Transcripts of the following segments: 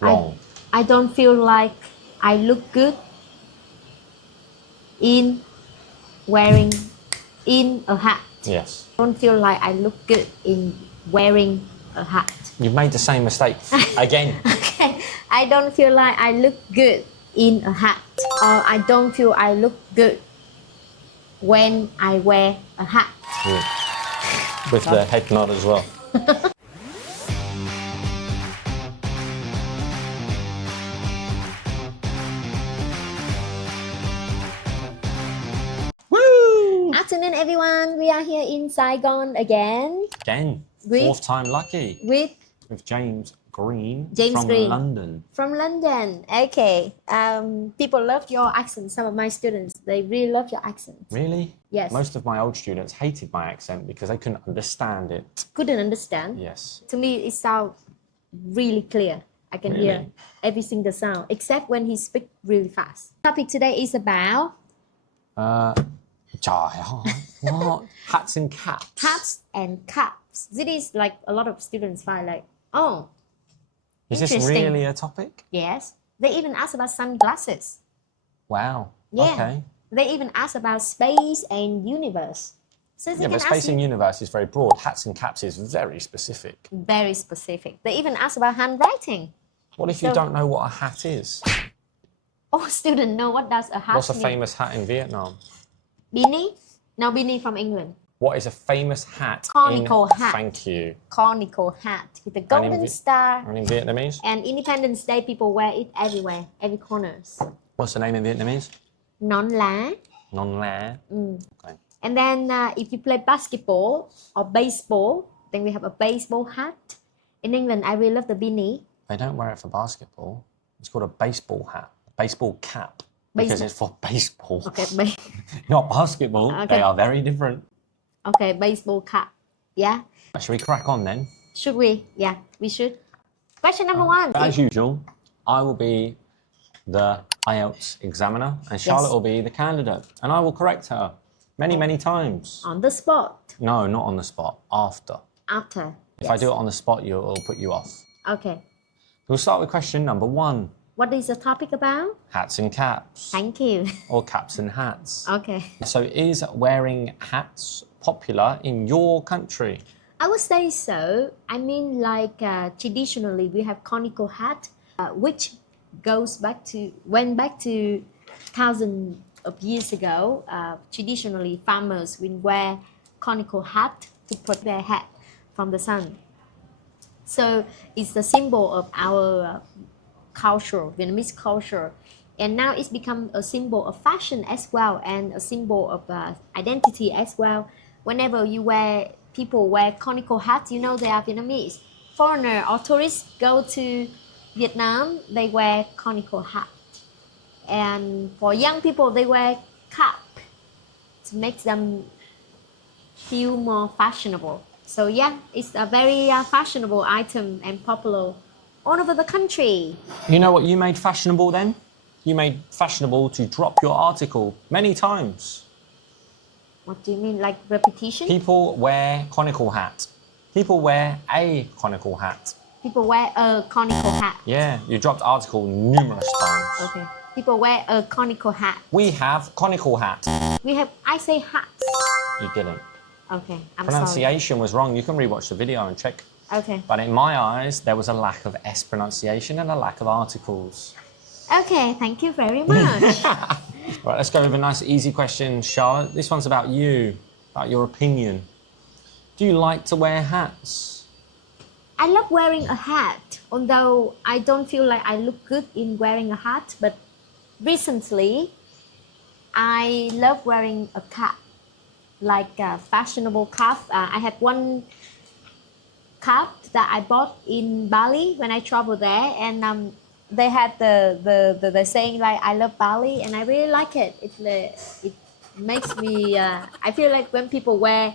Wrong. I don't feel like I look good in wearing a hat. Yes. I don't feel like I look good in wearing a hat. You've made the same mistake again. Okay. I don't feel like I look good in a hat. Or I don't feel I look good when I wear a hat. Yeah. With the head nod as well. Woo! Afternoon, everyone. We are here in Saigon again. Again. With- Fourth time lucky. With James Green James from Green. London. From London. Okay. People love your accent. Some of my students, they really love your accent. Really? Yes. Most of my old students hated my accent because they couldn't understand it. Couldn't understand. Yes. To me, it sounds really clear. I can hear Really? every single sound, except when he speaks really fast. Topic today is about What? Hats and caps. hats and caps. This is like a lot of students find like, oh, Is this interesting. really a topic? Yes. They even ask about sunglasses. Wow. Yeah. Okay. They even ask about space and universe. So they Yeah, can but ask space you and universe is very broad. Hats and caps is very specific. very specific. They even ask about handwriting. What if you don't know what a hat is? Oh, student know what does a hat What's a mean? famous hat in Vietnam? Beanie? No, beanie from England. What is a famous hat Conical in... hat. Thank you. Conical hat with a golden star. And in Vietnamese? And Independence Day, people wear it everywhere, every corners. What's the name in Vietnamese? Nón lá. Non la. Okay. And then if you play basketball or baseball, then we have a baseball hat. In England, I really love the beanie. They don't wear it for basketball. It's called a baseball hat. Baseball cap. Because Baseball. it's for baseball. Okay, Not basketball. Okay. They are very different. okay, baseball cap. Yeah. Shall we crack on then? Should we? Yeah, we should. Question number one. As usual, I will be the IELTS examiner and Charlotte will be the candidate. And I will correct her many, many times. On the spot. No, not on the spot. After. After. If I do it on the spot, it'll put you off. Okay. We'll start with question number one. What is the topic about? Hats and caps. Thank you. Or caps and hats. Okay. So is wearing hats popular in your country? I would say so. I mean, like traditionally, we have conical hat, which went back to thousands of years ago. Traditionally, farmers will wear conical hat to protect their head from the sun. So it's a symbol of our culture, Vietnamese culture. And now it's become a symbol of fashion as well and a symbol of identity as well. Whenever people wear conical hats, you know they are Vietnamese. Foreigner or tourists go to Vietnam, they wear conical hat. And for young people, they wear cap to make them feel more fashionable. So yeah, it's a very fashionable item and popular all over the country. You know what you made fashionable then? You made fashionable to drop your article many times. What do you mean, like repetition? People wear conical hat. People wear a conical hat. People wear a conical hat. Yeah, you dropped article numerous times. Okay. People wear a conical hat. We have conical hat. I say hats. You didn't. Okay, I'm sorry. Pronunciation was wrong. You can rewatch the video and check. Okay. But in my eyes, there was a lack of S pronunciation and a lack of articles. Okay, thank you very much. Right, let's go with a nice easy question, Charlotte. This one's about you, about your opinion. Do you like to wear hats? I love wearing a hat, although I don't feel like I look good in wearing a hat, but recently I love wearing a cap, like a fashionable cap. I had one cap that I bought in Bali when I traveled there, and they had the saying like I love Bali, and I really like it. It makes me I feel like when people wear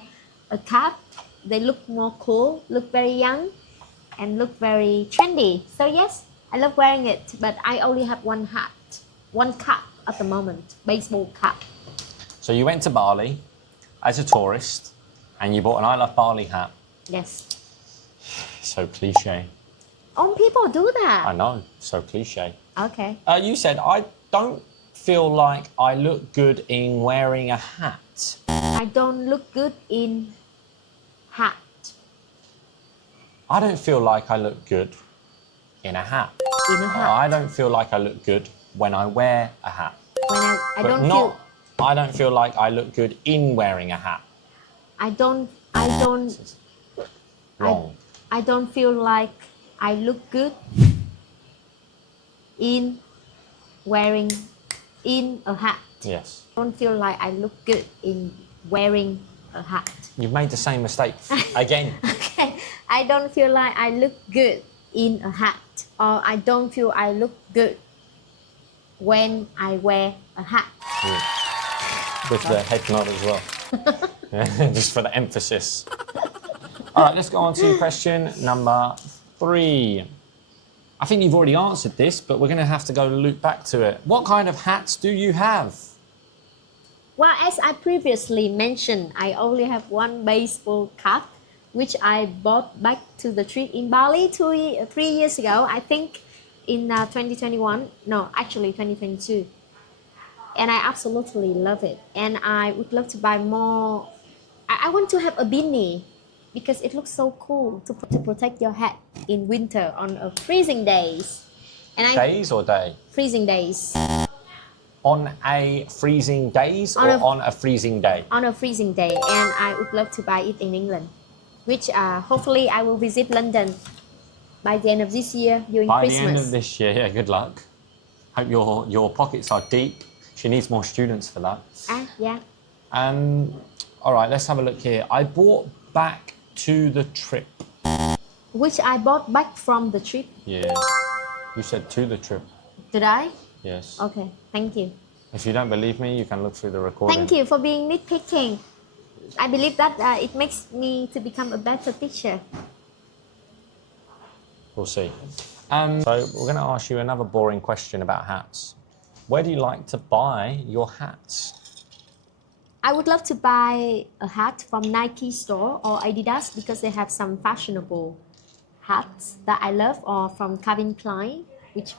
a cap, they look more cool, look very young, and look very trendy. So yes, I love wearing it, but I only have one cap at the moment, baseball cap. So you went to Bali as a tourist and you bought an I Love Bali hat. Yes. So cliche. people do that. I know, so cliche. Okay. You said, I don't feel like I look good in wearing a hat. I don't look good in hat. I don't feel like I look good in a hat. In a hat. I don't feel like I look good when I wear a hat. When I But don't not, feel. I don't feel like I look good in wearing a hat. I don't. Wrong. I don't feel like I look good in wearing in a hat. Yes. I don't feel like I look good in wearing a hat. You've made the same mistake again. Okay. I don't feel like I look good in a hat. Or I don't feel I look good when I wear a hat. With the head nod as well. Just for the emphasis. All right, let's go on to question number 3. I think you've already answered this, but we're going to have to go loop back to it. What kind of hats do you have? Well, as I previously mentioned, I only have one baseball cap, which I bought back to the trip in Bali 3 years ago. I think in 2021. No, actually 2022. And I absolutely love it. And I would love to buy more. I want to have a beanie because it looks so cool to protect your head in winter on a freezing days. And Days or day? Freezing days. On a freezing days On or a- on a freezing day? On a freezing day, and I would love to buy it in England, which hopefully I will visit London by the end of this year during By Christmas. the end of this year, yeah, good luck. Hope your pockets are deep. She needs more students for that. Yeah. All right, let's have a look here. I bought back to the trip. Which I bought back from the trip. Yeah. You said to the trip. Did I? Yes. Okay, thank you. If you don't believe me, you can look through the recording. Thank you for being nitpicking. I believe that it makes me to become a better teacher. We'll see. So we're going to ask you another boring question about hats. Where do you like to buy your hats? I would love to buy a hat from Nike store or Adidas because they have some fashionable hats that I love, or from Calvin Klein, which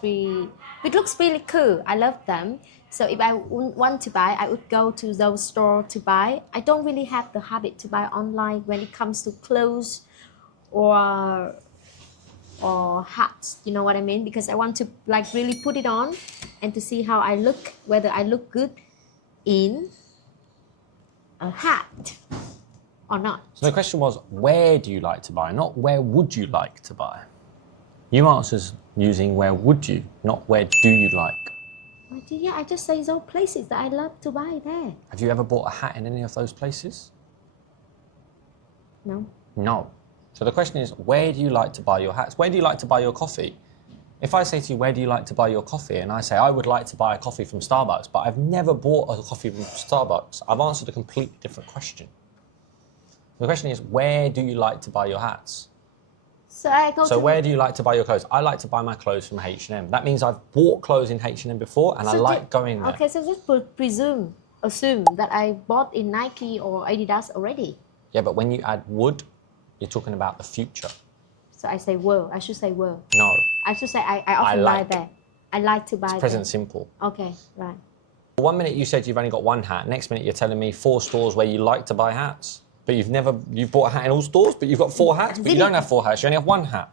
looks really cool. I love them. So if I want to buy, I would go to those stores to buy. I don't really have the habit to buy online when it comes to clothes or hats, you know what I mean? Because I want to like really put it on and to see how I look, whether I look good in a hat or not. So the question was, where do you like to buy, not where would you like to buy? You answered using where would you, not where do you like. Yeah, I just say those places that I love to buy there. Have you ever bought a hat in any of those places? No. No. So the question is, where do you like to buy your hats? Where do you like to buy your coffee? If I say to you, where do you like to buy your coffee? And I say, I would like to buy a coffee from Starbucks, but I've never bought a coffee from Starbucks. I've answered a completely different question. The question is, where do you like to buy your hats? So I go So where do you like to buy your clothes? I like to buy my clothes from H&M. That means I've bought clothes in H&M before and I like going there. Okay, so just assume that I bought in Nike or Adidas already. Yeah, but when you add would, you're talking about the future. So I say will. I should say will. No. I should say I often buy like. there. I like to buy there. Present simple. Okay, right. 1 minute you said you've only got one hat. Next minute you're telling me 4 stores where you like to buy hats. But you've bought a hat in all stores, but you've got 4 hats, but you don't have 4 hats, you only have 1 hat.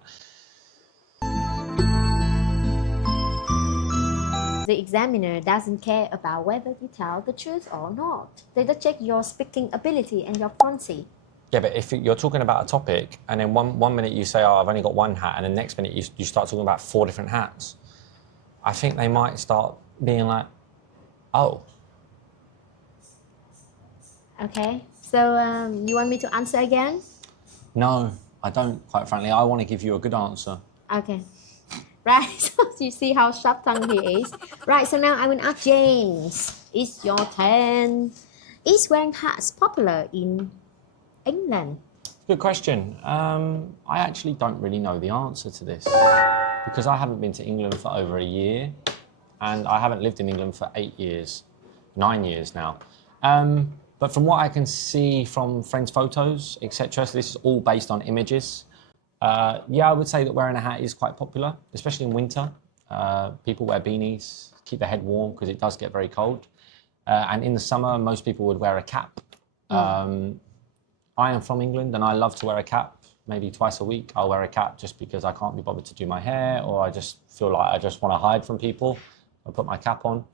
The examiner doesn't care about whether you tell the truth or not. They just check your speaking ability and your fluency. Yeah, but if you're talking about a topic and then one minute you say, oh, I've only got 1 hat, and the next minute you start talking about 4 different hats, I think they might start being like, oh. Okay, so you want me to answer again? No, I don't, quite frankly. I want to give you a good answer. Okay. Right, so you see how sharp-tongued he is. Right, so now I will ask James. It's your turn. Is wearing hats popular in England? Good question. I actually don't really know the answer to this because I haven't been to England for over a year and I haven't lived in England for 8 years, 9 years now. But from what I can see from friends' photos, etc., so this is all based on images, Yeah, I would say that wearing a hat is quite popular, especially in winter. People wear beanies, keep their head warm because it does get very cold. And in the summer, most people would wear a cap. I am from England and I love to wear a cap. Maybe twice a week I'll wear a cap just because I can't be bothered to do my hair, or I just feel like I just want to hide from people. I'll put my cap on.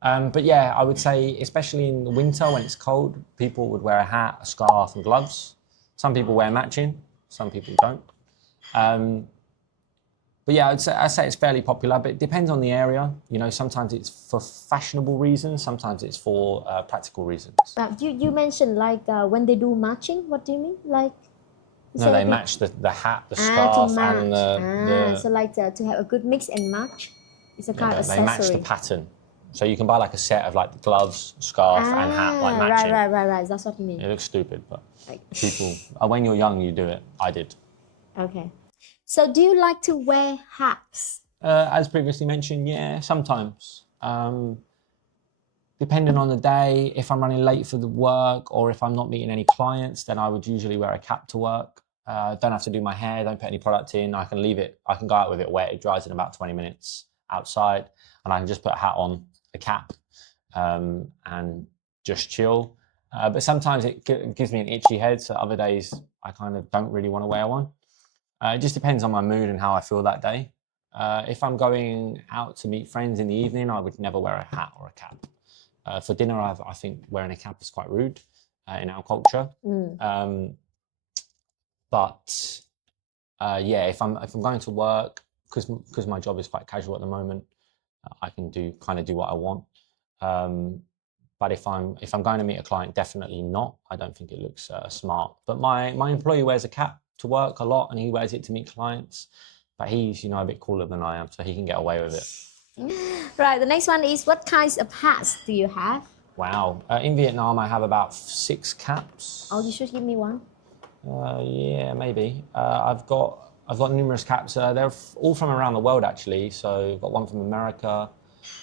But yeah, I would say, especially in the winter when it's cold, people would wear a hat, a scarf and gloves. Some people wear matching, some people don't. But yeah, I'd say it's fairly popular, but it depends on the area. You know, sometimes it's for fashionable reasons, sometimes it's for practical reasons. You mentioned like when they do matching. What do you mean? Like no, they match the hat, the scarf, and the so like to have a good mix and match. It's a kind of accessory. They match the pattern. So you can buy like a set of like the gloves, scarf, and hat, like matching. Right. That's what you mean. It looks stupid, but people, when you're young, you do it. I did. Okay. So do you like to wear hats? As previously mentioned, yeah, sometimes. Depending on the day, if I'm running late for the work or if I'm not meeting any clients, then I would usually wear a cap to work. Don't have to do my hair, don't put any product in. I can leave it, I can go out with it wet. It dries in about 20 minutes outside, and I can just put a hat on, a cap, and just chill. But sometimes it gives me an itchy head, so other days I kind of don't really want to wear one. It just depends on my mood and how I feel that day. If I'm going out to meet friends in the evening, I would never wear a hat or a cap. For dinner, I think wearing a cap is quite rude in our culture. But yeah, if I'm going to work, because my job is quite casual at the moment, I can do what I want. But if I'm going to meet a client, definitely not. I don't think it looks smart. But my employee wears a cap to work a lot, and he wears it to meet clients. But he's, you know, a bit cooler than I am, so he can get away with it. Right, the next one is, what kinds of hats do you have? Wow. In Vietnam, I have about 6 caps. Oh, you should give me one. Yeah, maybe. I've got numerous caps. They're all from around the world, actually. So I've got one from America.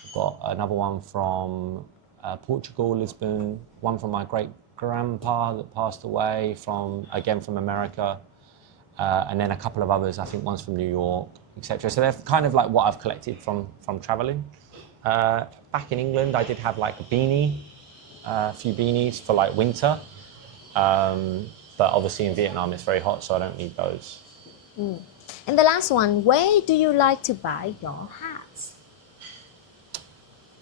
I've got another one from Portugal, Lisbon. One from my great-grandpa that passed away, from America. And then a couple of others. I think one's from New York, etc. So they're kind of like what I've collected from traveling. Back in England, I did have like a beanie, a few beanies for like winter. But obviously in Vietnam it's very hot, so I don't need those. And the last one, where do you like to buy your hats?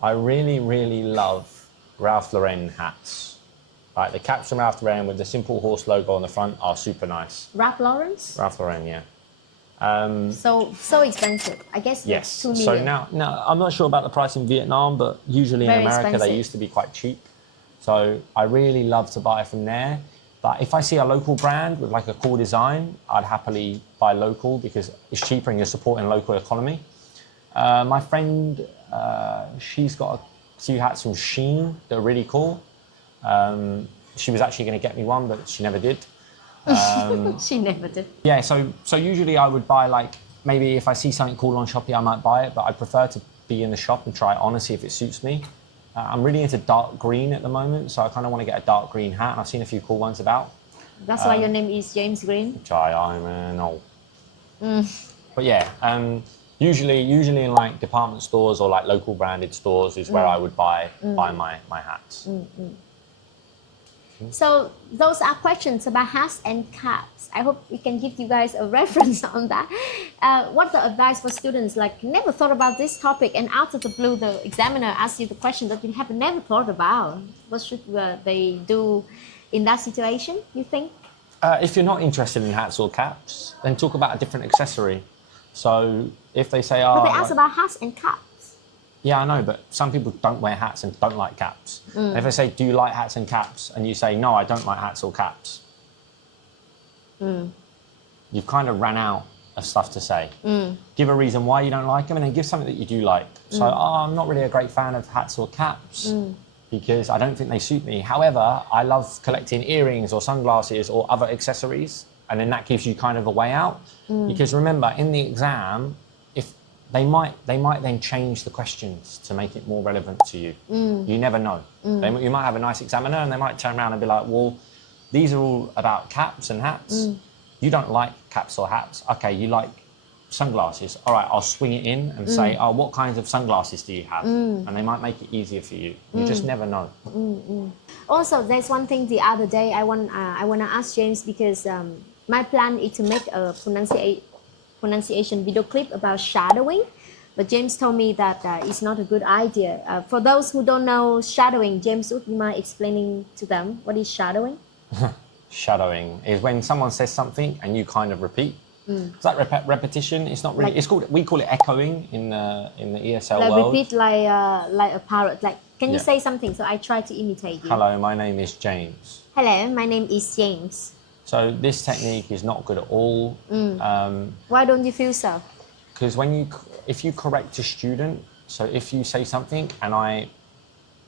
I really, really love Ralph Lauren hats. Like the caps from Ralph Lauren with the simple horse logo on the front are super nice. Ralph Lauren's? Ralph Lauren, yeah. So expensive. I guess yes. 2 million. So now I'm not sure about the price in Vietnam, but usually Very in America expensive. they used to be quite cheap. So I really love to buy from there. But if I see a local brand with like a cool design, I'd happily buy local because it's cheaper and you're supporting local economy. My friend, she's got a few hats from Shein that are really cool. She was actually going to get me one, but she never did. She never did. Yeah, so usually I would buy, like, maybe if I see something cool on Shopee, I might buy it, but I prefer to be in the shop and try it on and see if it suits me. I'm really into dark green at the moment, so I kind of want to get a dark green hat, and I've seen a few cool ones about. That's why your name is James Green? Which I know. But yeah, usually in like department stores or like local branded stores is where I would buy my hats. So those are questions about hats and caps. I hope we can give you guys a reference on that. What's the advice for students like never thought about this topic, and out of the blue the examiner asks you the question that you have never thought about? What should they do in that situation, you think? If you're not interested in hats or caps, then talk about a different accessory. So if they say, But they ask about hats and caps. Yeah, I know, but some people don't wear hats and don't like caps. And if they say, do you like hats and caps? And you say, no, I don't like hats or caps. You've kind of ran out of stuff to say. Give a reason why you don't like them, and then give something that you do like. So, I'm not really a great fan of hats or caps because I don't think they suit me. However, I love collecting earrings or sunglasses or other accessories, and then that gives you kind of a way out. Because remember, in the exam, They might then change the questions to make it more relevant to you. You never know. You might have a nice examiner and they might turn around and be like, well, these are all about caps and hats. you don't like caps or hats. Okay, you like sunglasses. All right, I'll swing it in and say, oh, what kinds of sunglasses do you have? And they might make it easier for you. You just never know. Also, there's one thing the other day I want to ask James, because my plan is to make a pronunciation video clip about shadowing, but James told me that it's not a good idea. For those who don't know shadowing, James, would you mind explaining to them what is shadowing? Shadowing is when someone says something and you kind of repeat. It's like repetition. It's not really. Like, we call it echoing in the ESL like world. Repeat like a parrot. Like, can you say something? So I try to imitate you. Hello, my name is James. Hello, my name is James. So this technique is not good at all. Why don't you feel so? Because if you correct a student, so if you say something and I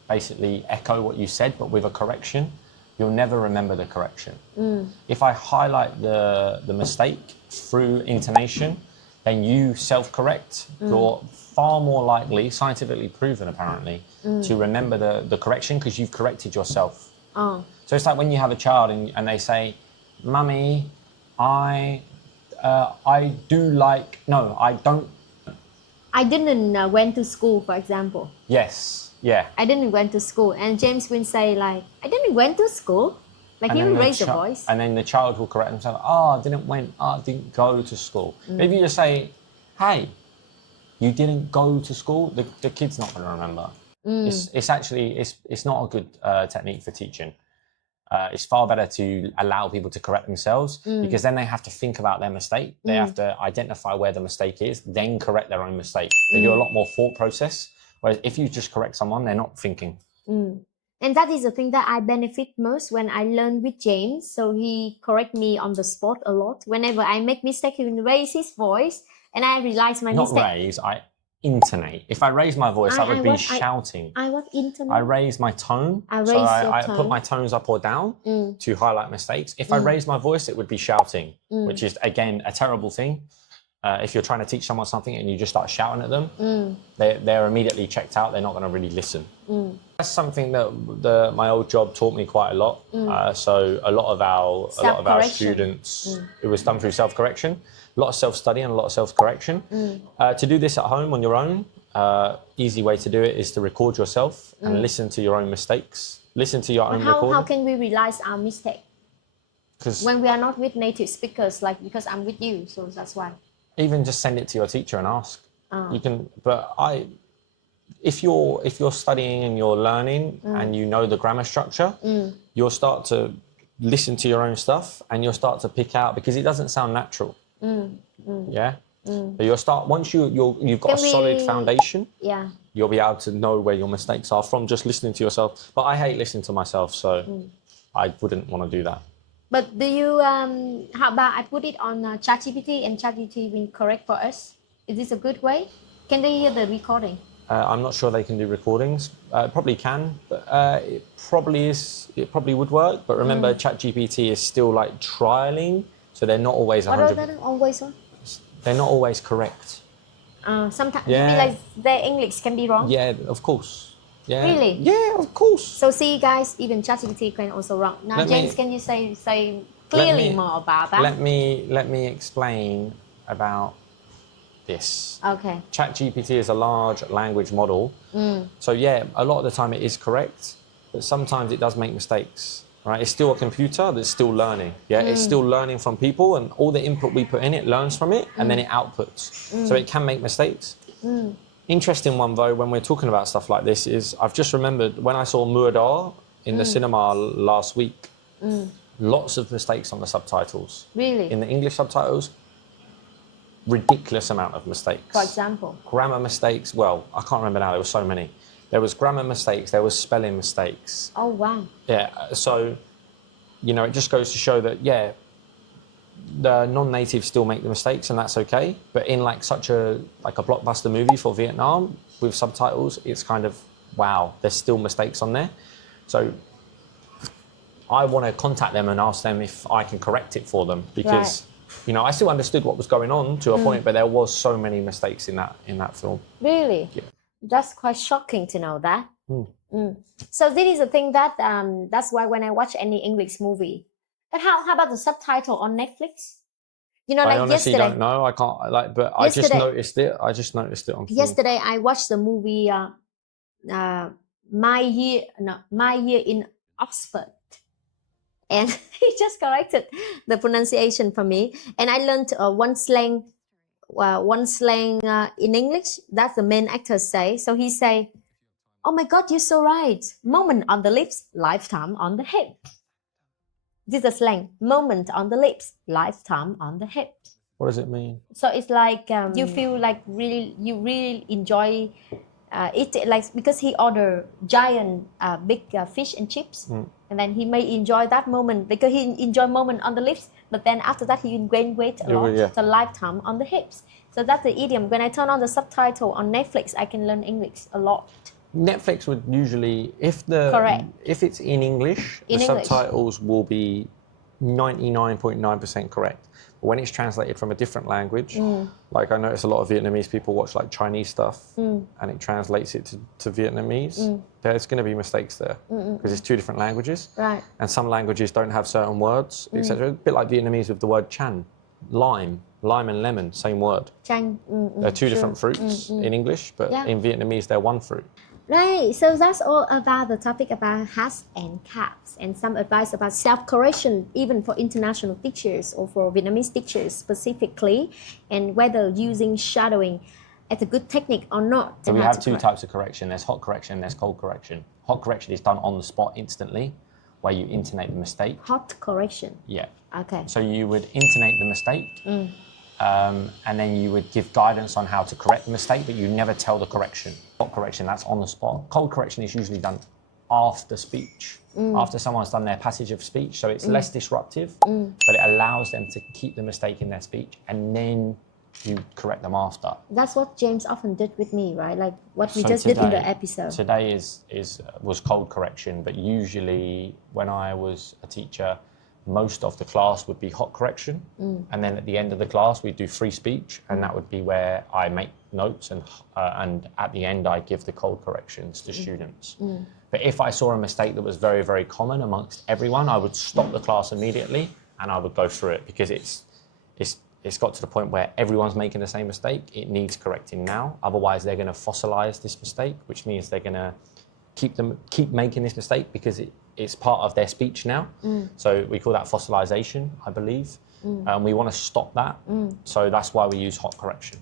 basically echo what you said but with a correction, you'll never remember the correction. If I highlight the mistake through intonation, then you self-correct. You're far more likely, scientifically proven apparently, to remember the correction because you've corrected yourself. So it's like when you have a child and they say, Mummy, I don't. I didn't went to school, for example. Yes. Yeah. I didn't went to school, and James will say like, I didn't went to school. Like, he will raise the voice. And then the child will correct themselves. I didn't go to school. If you just say, hey, you didn't go to school, the kid's not going to remember. It's actually not a good technique for teaching. It's far better to allow people to correct themselves because then they have to think about their mistake. They have to identify where the mistake is, then correct their own mistake. They do a lot more thought process. Whereas if you just correct someone, they're not thinking. And that is the thing that I benefit most when I learn with James. So he correct me on the spot a lot. Whenever I make mistake, he will raise his voice, and I realize my mistake. Not raise, I intonate. If I raise my voice, that would be shouting. I what intonate? I raise my tone. I put my tones up or down to highlight mistakes. If I raise my voice, it would be shouting, which is, again, a terrible thing. If you're trying to teach someone something and you just start shouting at them, they're immediately checked out. They're not going to really listen. That's something that my old job taught me quite a lot. So a lot of our students, it was done through self-correction, a lot of self-study and a lot of self-correction. To do this at home on your own, easy way to do it is to record yourself and listen to your own mistakes. Listen to your own recording. How can we realize our mistake? When we are not with native speakers, like, because I'm with you, so that's why. Even just send it to your teacher and ask. You can, but if you're studying and you're learning and you know the grammar structure, you'll start to listen to your own stuff and you'll start to pick out, because it doesn't sound natural. Yeah. So you'll start, once you've got a solid foundation. Yeah. You'll be able to know where your mistakes are from just listening to yourself. But I hate listening to myself, so I wouldn't want to do that. But do you, how about I put it on ChatGPT and ChatGPT will correct for us? Is this a good way? Can they hear the recording? I'm not sure they can do recordings. Probably can, but it probably would work. But remember, ChatGPT is still like trialing, so they're not always 100%. What are they always on? They're not always correct. Sometimes, you mean like their English can be wrong? Yeah, of course. Yeah. Really? Yeah, of course. So see, guys, even ChatGPT can also wrong. Now, James, can you say clearly more about that? Let me explain about this. Okay. ChatGPT is a large language model. So yeah, a lot of the time it is correct, but sometimes it does make mistakes. Right? It's still a computer that's still learning. Yeah, it's still learning from people, and all the input we put in it learns from it, and then it outputs. So it can make mistakes. Interesting one though, when we're talking about stuff like this, is I've just remembered when I saw Muad'Dar in the cinema last week, lots of mistakes on the subtitles. Really? In the English subtitles, ridiculous amount of mistakes. For example? Grammar mistakes, well, I can't remember now, there were so many. There was grammar mistakes, there was spelling mistakes. Oh, wow. Yeah, so, you know, it just goes to show that, yeah, the non-natives still make the mistakes, and that's okay. But in like such a blockbuster movie for Vietnam with subtitles, it's kind of, wow, there's still mistakes on there. So I want to contact them and ask them if I can correct it for them, because, you know, I still understood what was going on to a point, but there was so many mistakes in that film. Really? Yeah. That's quite shocking to know that. So this is the thing that, that's why when I watch any English movie, but how about the subtitle on Netflix? You know, I like honestly yesterday. don't know. I can't but I just Yesterday- noticed it. I just noticed it on film. Yesterday, I watched the movie My Year in Oxford, and he just corrected the pronunciation for me, and I learned one slang in English that the main actor say. So he say, "Oh my God, you're so right. Moment on the lips, lifetime on the hip." This is a slang. Moment on the lips, lifetime on the hip. What does it mean? So it's like you feel like you really enjoy it, like because he ordered giant big fish and chips, and then he may enjoy that moment because he enjoy moment on the lips, but then after that he gain weight a lot. Yeah. So lifetime on the hips. So that's the idiom. When I turn on the subtitle on Netflix, I can learn English a lot. Netflix would usually, if it's in English, the subtitles will be 99.9% correct. But when it's translated from a different language, like I notice a lot of Vietnamese people watch like Chinese stuff, and it translates it to Vietnamese. There's going to be mistakes there because it's two different languages, Right? and some languages don't have certain words, etc. A bit like Vietnamese with the word chan, lime and lemon, same word. Chanh, They're two different fruits in English, but in Vietnamese they're one fruit. Right, so that's all about the topic about has and caps, and some advice about self-correction, even for international teachers or for Vietnamese teachers specifically, and whether using shadowing as a good technique or not. So we have two types of correction. There's hot correction, there's cold correction. Hot correction is done on the spot instantly, where you intonate the mistake. Hot correction. Yeah. Okay. So you would intonate the mistake, and then you would give guidance on how to correct the mistake, but you never tell the correction. Hot correction, that's on the spot. Cold correction is usually done after speech, after someone's done their passage of speech, so it's less disruptive, but it allows them to keep the mistake in their speech, and then you correct them after. That's what James often did with me, right? Like what we So just did in the episode. Today was cold correction, but usually when I was a teacher, most of the class would be hot correction, and then at the end of the class we'd do free speech, and that would be where I make notes, and at the end I give the cold corrections to students. But if I saw a mistake that was very, very common amongst everyone, I would stop the class immediately and I would go through it, because it's got to the point where everyone's making the same mistake. It needs correcting now, otherwise they're going to fossilize this mistake, which means they're going to keep making this mistake because it's part of their speech now. So we call that fossilization, I believe. We want to stop that. So that's why we use hot correction.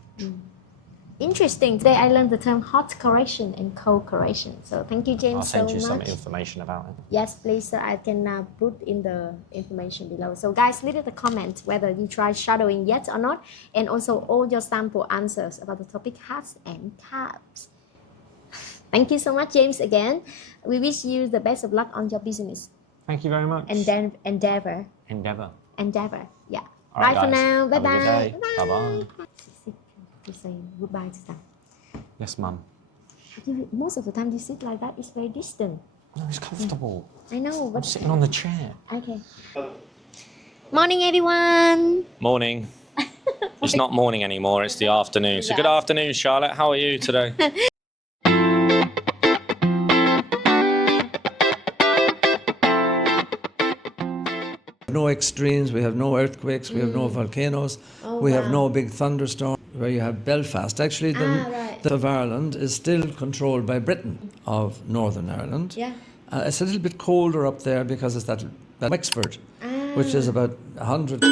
Interesting. Today I learned the term hot correction and cold correction. So thank you, James, I'll send you so some much. information about it. Yes, please. So I can put in the information below. So guys, leave in the comment whether you try shadowing yet or not, and also all your sample answers about the topic has and caps. Thank you so much, James, again. We wish you the best of luck on your business. Thank you very much. Endeavor. Yeah. All Bye right, for guys. now. Have a Bye-bye. good day. Bye-bye. To say goodbye to them. Yes, Mum. Most of the time you sit like that, it's very distant. No, it's comfortable. I know, I'm but sitting on the chair. okay. Morning, everyone. Morning. It's not morning anymore, it's the afternoon. So good afternoon, Charlotte. How are you today? No extremes, we have no earthquakes, we have no volcanoes, we have no big thunderstorm. Where you have Belfast, actually the of Ireland is still controlled by Britain of Northern Ireland. Yeah. It's a little bit colder up there because it's that Wexford, which is about 100.